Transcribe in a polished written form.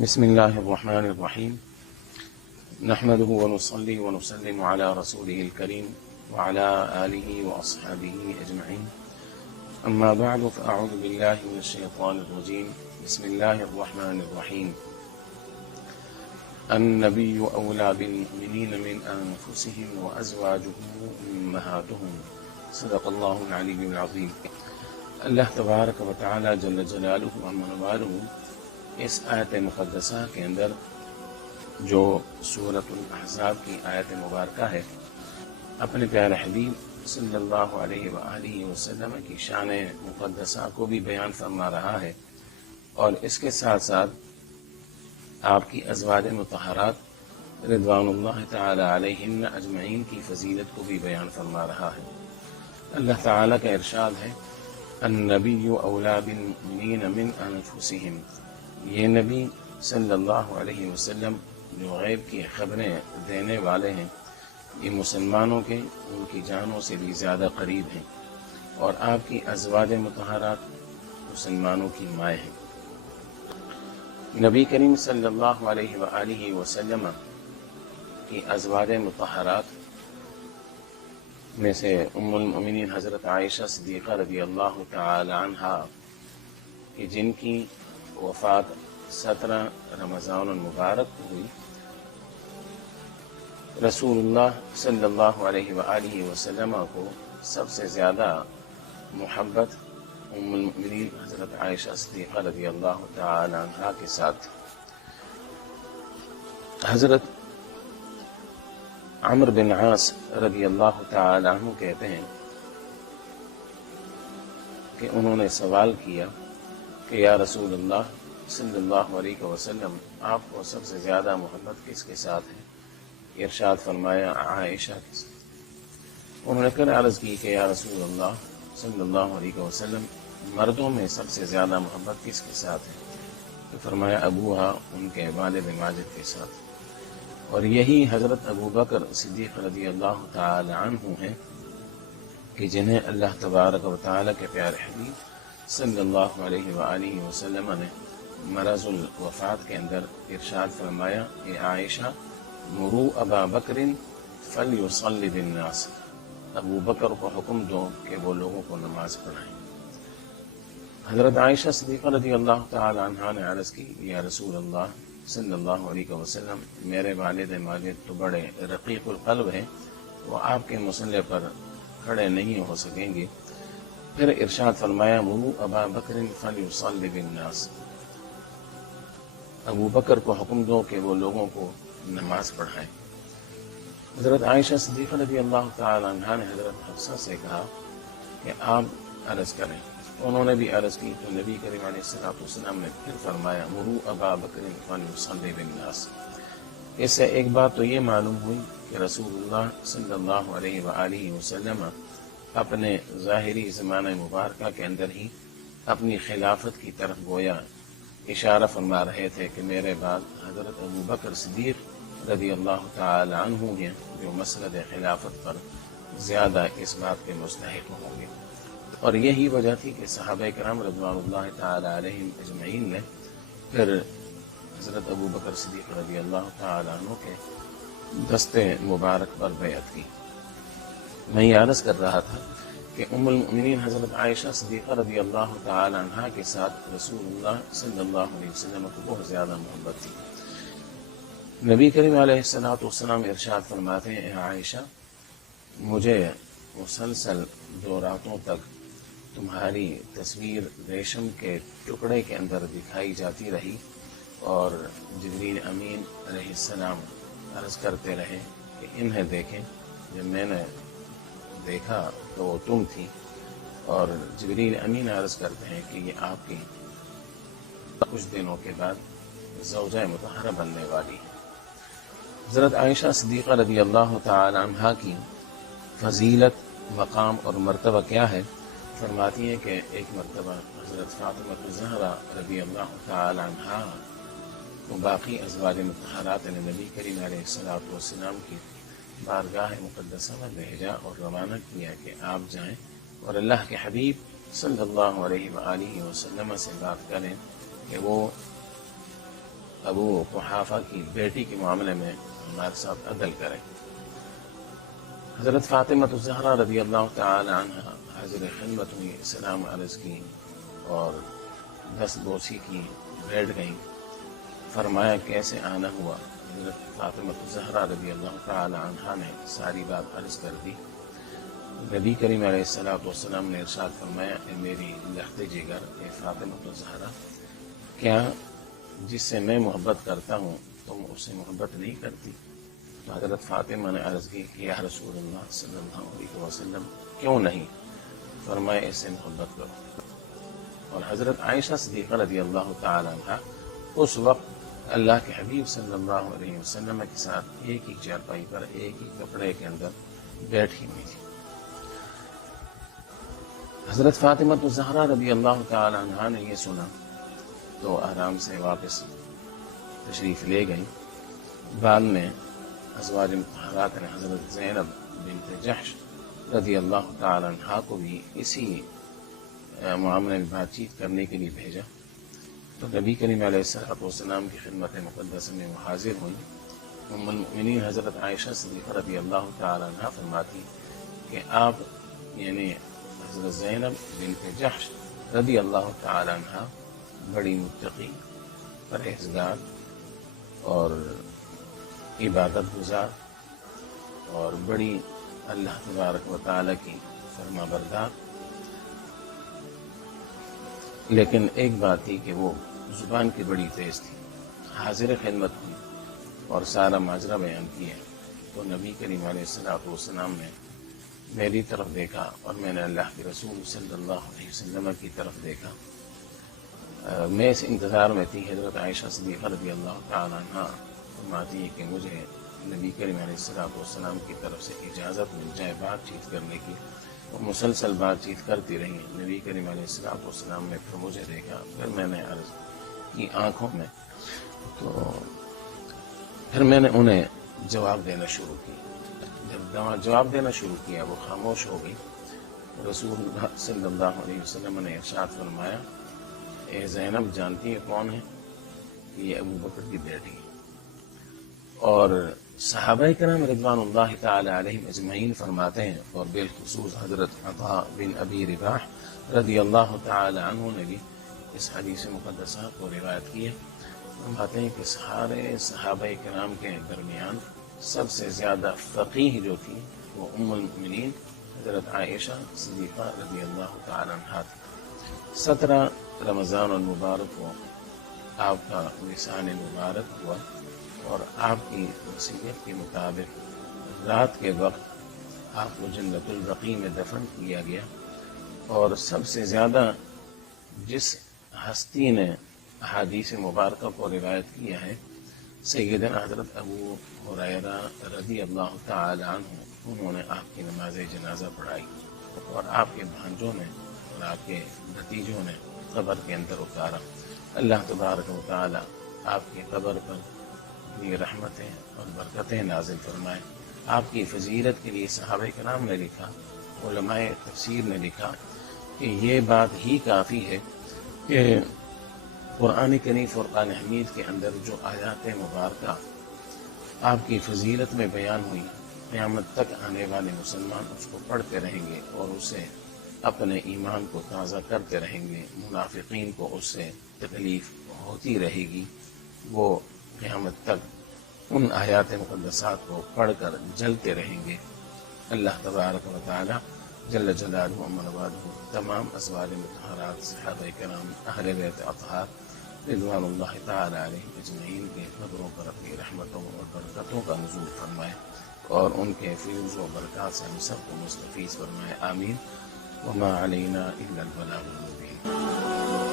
بسم الله الرحمن الرحيم نحمده ونصلي ونسلم على رسوله الكريم وعلى آله وأصحابه أجمعين أما بعد فأعوذ بالله من الشيطان الرجيم بسم الله الرحمن الرحيم النبي أولى بالمؤمنين من أنفسهم وأزواجه أمهاتهم صدق الله العلي العظيم۔ اللہ تبارک و تعالی جل جلالہ و منوالہ اس آیت مقدسہ کے اندر جو سورۃ الاحزاب کی آیت مبارکہ ہے، اپنے پیارے حبیب صلی اللہ علیہ وآلہ وسلم کی شان مقدسہ کو بھی بیان فرما رہا ہے، اور اس کے ساتھ ساتھ آپ کی ازواج مطہرات رضوان اللہ تعالی علیہن اجمعین کی فضیلت کو بھی بیان فرما رہا ہے۔ اللہ تعالی کا ارشاد ہے النبی اولا بالمؤمنین من انفسہم، یہ نبی صلی اللہ علیہ وسلم جو غیب کی خبریں دینے والے ہیں، یہ مسلمانوں کے ان کی جانوں سے بھی زیادہ قریب ہیں، اور آپ کی ازواج مطہرات مسلمانوں کی مائیں ہیں۔ نبی کریم صلی اللہ علیہ وآلہ وسلم کی ازواج مطہرات میں سے ام المؤمنین حضرت عائشہ صدیقہ رضی اللہ تعالی عنہا کہ جن کی وفات 17 رمضان المبارک کو ہوئی، رسول اللہ صلی اللہ علیہ وآلہ وسلم کو سب سے زیادہ محبت ام المؤمنین حضرت عائشہ صدیقہ رضی اللہ تعالی عنہا کے ساتھ۔ حضرت عمرو بن عاص رضی اللہ تعالی عنہ کہتے ہیں کہ انہوں نے سوال کیا کہ یا رسول اللہ صلی اللہ علیہ وسلم، آپ کو سب سے زیادہ محبت کس کے ساتھ ہے؟ ارشاد فرمایا عائشہ کے ساتھ۔ انہوں نے پھر عرض کی کہ یا رسول اللہ صلی اللہ علیہ وسلم، مردوں میں سب سے زیادہ محبت کس کے ساتھ ہے؟ تو فرمایا ابوہا، ان کے والد ماجد کے ساتھ۔ اور یہی حضرت ابو بکر صدیق رضی اللہ تعالی عنہ ہیں کہ جنہیں اللہ تبارک و تعالی کے پیارے حبیب صلی اللہ علیہ وآلہ وسلم نے مرض الوفات کے اندر ارشاد فرمایا اے عائشہ، مرو ابا بکر فلیصلی بالناس، ابو بکر کو حکم دو کہ وہ لوگوں کو نماز پڑھائیں۔ حضرت عائشہ صدیقہ رضی اللہ تعالی عنہا نے عرض کی یا رسول اللہ صلی اللہ علیہ وسلم، میرے والد ماجد تو بڑے رقیق القلب ہیں، وہ آپ کے مصلی پر کھڑے نہیں ہو سکیں گے۔ پھر ارشاد فرمایا مرو ابا بکر فلیصلی بالناس، ابو بکر کو حکم دو کہ وہ لوگوں کو نماز پڑھائیں۔ حضرت عائشہ صدیقہ رضی اللہ تعالی عنہا نے حضرت حفصہ سے کہا کہ آپ عرض کریں۔ انہوں نے بھی عرض کی تو نبی کریم علیہ السلام نے پھر فرمایا مرو ابا بکر فلیصلی بالناس۔ اس سے ایک بات تو یہ معلوم ہوئی کہ رسول اللہ صلی اللہ علیہ وآلہ وسلم اپنے ظاہری زمانہ مبارکہ کے اندر ہی اپنی خلافت کی طرف گویا اشارہ فرما رہے تھے کہ میرے بعد حضرت ابو بکر صدیق رضی اللہ تعالی عنہ ہیں جو مسند خلافت پر زیادہ اس بات کے مستحق ہوں گے۔ اور یہی وجہ تھی کہ صحابہ کرام رضوان اللہ تعالی علیہم اجمعین نے پھر حضرت ابو بکر صدیق رضی اللہ تعالی عنہ کے دستے مبارک پر بیعت کی۔ میں یہ عرض کر رہا تھا کہ ام المؤمنین حضرت عائشہ صدیقہ رضی اللہ تعالی عنہا کے ساتھ رسول اللہ صلی اللہ علیہ وسلم کو بہت زیادہ محبت تھی۔ نبی کریم علیہ السلام ارشاد فرماتے ہیں اے عائشہ، مجھے مسلسل 2 راتوں تک تمہاری تصویر ریشم کے ٹکڑے کے اندر دکھائی جاتی رہی، اور جبریل امین علیہ السلام عرض کرتے رہے کہ انہیں دیکھیں۔ جب میں نے دیکھا تو وہ تم تھی، اور جبریل امین عرض کرتے ہیں کہ یہ آپ کی کچھ دنوں کے بعد زوجہ مطہرہ بننے والی ہے۔ حضرت عائشہ صدیقہ رضی اللہ تعالی عنہا کی فضیلت، مقام اور مرتبہ کیا ہے؟ فرماتی ہیں کہ ایک مرتبہ حضرت فاطمہ الزہرا رضی اللہ تعالی عنہا کو باقی ازواج مطہرات نے نبی کریم علیہ السلام کی بارگاہ مقدسہ میں بھیجا اور روانہ کیا کہ آپ جائیں اور اللہ کے حبیب صلی اللہ علیہ وآلہ وسلم سے بات کریں کہ وہ ابو قحافہ کی بیٹی کے معاملے میں ہمارے ساتھ عدل کریں۔ حضرت فاطمہ الزہرا رضی اللہ تعالی عنہ حاضر خدمت ہوئی، سلام عرض کی اور دست بوسی کی، بیٹھ گئیں۔ فرمایا کیسے آنا ہوا؟ حضرت فاطمہ الزہرا رضی اللہ تعالی عنہ نے ساری بات عرض کر دی۔ نبی کریم علیہ السلام نے ارشاد فرمایا، اے میری لخت جگر، اے فاطمہ الزہرا، کیا جس سے میں محبت کرتا ہوں تم اس سے محبت نہیں کرتی؟ تو حضرت فاطمہ نے عرض کی کہ یا رسول اللہ صلی اللہ علیہ وسلم کیوں نہیں؟ فرمایا اس سے محبت کرو۔ اور حضرت عائشہ صدیقہ رضی اللہ تعالی عنہ اس وقت اللہ کے حبیب صلی اللہ علیہ وسلم کے ساتھ ایک ہی چارپائی پر ایک ہی کپڑے کے اندر بیٹھی ہوئی تھی۔ حضرت فاطمہ الزہرا رضی اللہ تعالی عنہ نے یہ سنا تو آرام سے واپس تشریف لے گئی۔ بعد میں ازواج مطہرات نے حضرت زینب بنت جحش رضی اللہ تعالی عنہ کو بھی اسی معاملے میں بات چیت کرنے کے لیے بھیجا، تو نبی کریم علیہ السلام کی خدمت مقدسہ میں وہ حاضر ہوئی۔ ام المؤمنین حضرت عائشہ صدیقہ رضی اللہ تعالی عنہ فرماتی کہ آپ یعنی حضرت زینب بنت جحش رضی اللہ تعالی عنہ بڑی متقی، پرہیزگار اور عبادت گزار اور بڑی اللہ تبارک و تعالی کی فرما بردار، لیکن ایک بات تھی کہ وہ زبان کی بڑی تیز تھی۔ حاضر خدمت ہوئی اور سارا ماجرا بیان کیا تو نبی کریم علیہ السلام نے میری طرف دیکھا اور میں نے اللہ کے رسول صلی اللہ علیہ وسلم کی طرف دیکھا۔ میں اس انتظار میں تھی۔ حضرت عائشہ صدیقہ رضی اللہ تعالی عنہ فرماتی ہے کہ مجھے نبی کریم علیہ السلام کی طرف سے اجازت مل جائے بات چیت کرنے کی۔ وہ مسلسل بات چیت کرتی رہی۔ نبی کریم علیہ السلام نے پھر مجھے دیکھا، پھر میں نے عرض کی آنکھوں میں، تو پھر میں نے انہیں جواب دینا شروع کی۔ جب جواب دینا شروع کیا وہ خاموش ہو گئی۔ رسول اللہ صلی اللہ علیہ وسلم نے ارشاد فرمایا، اے زینب جانتی ہے کون ہے؟ یہ ابو بکر کی بیٹی ہے۔ اور صحابہ کرام رضوان اللہ تعالی علیہم اجمعین فرماتے ہیں، اور بالخصوص حضرت عطاء بن ابی رباح رضی اللہ تعالی عنہ نے بھی اس حدیث مقدسہ کو روایت کی ہے۔ فرماتے ہیں کہ سارے صحابہ کرام کے درمیان سب سے زیادہ فقیہ جو تھی وہ ام المؤمنین حضرت عائشہ صدیقہ رضی اللہ تعالی عنہ تھی۔ 17 رمضان المبارک کو آپ کا وصال مبارک ہوا اور آپ کی وصیت کے مطابق رات کے وقت آپ کو جنت البقیع میں دفن کیا گیا۔ اور سب سے زیادہ جس ہستی نے احادیث مبارکہ کو روایت کیا ہے سیدنا حضرت ابو ہریرہ رضی اللہ تعالی عنہ، انہوں نے آپ کی نماز جنازہ پڑھائی اور آپ کے بھانجوں نے اور آپ کے بھتیجوں نے قبر کے اندر اتارا۔ اللہ تبارک و تعالی آپ کی قبر پر اپنی رحمتیں اور برکتیں نازل فرمائے۔ آپ کی فضیلت کے لیے صحابہ کرام نے لکھا، علماء تفسیر نے لکھا کہ یہ بات ہی کافی ہے کہ قرآن کریم فرقان حمید کے اندر جو آیات مبارکہ آپ کی فضیلت میں بیان ہوئی، قیامت تک آنے والے مسلمان اس کو پڑھتے رہیں گے اور اسے اپنے ایمان کو تازہ کرتے رہیں گے۔ منافقین کو اس سے تکلیف ہوتی رہے گی، وہ قیامت تک ان آیات مقدسات کو پڑھ کر جلتے رہیں گے۔ اللہ تبارک و تعالی جل جلالہ و منوالہ تمام ازواج مطہرات، صحابہ کرام، اہل بیت اطہار رضوان اللہ تعالی علیہ اجمعین کے قبروں پر اپنی رحمتوں اور برکتوں کا نزول فرمائے اور ان کے فیوز و برکات سے ہم سب کو مستفیض فرمائے، آمین۔ وما علینا الا البلاغ المبین۔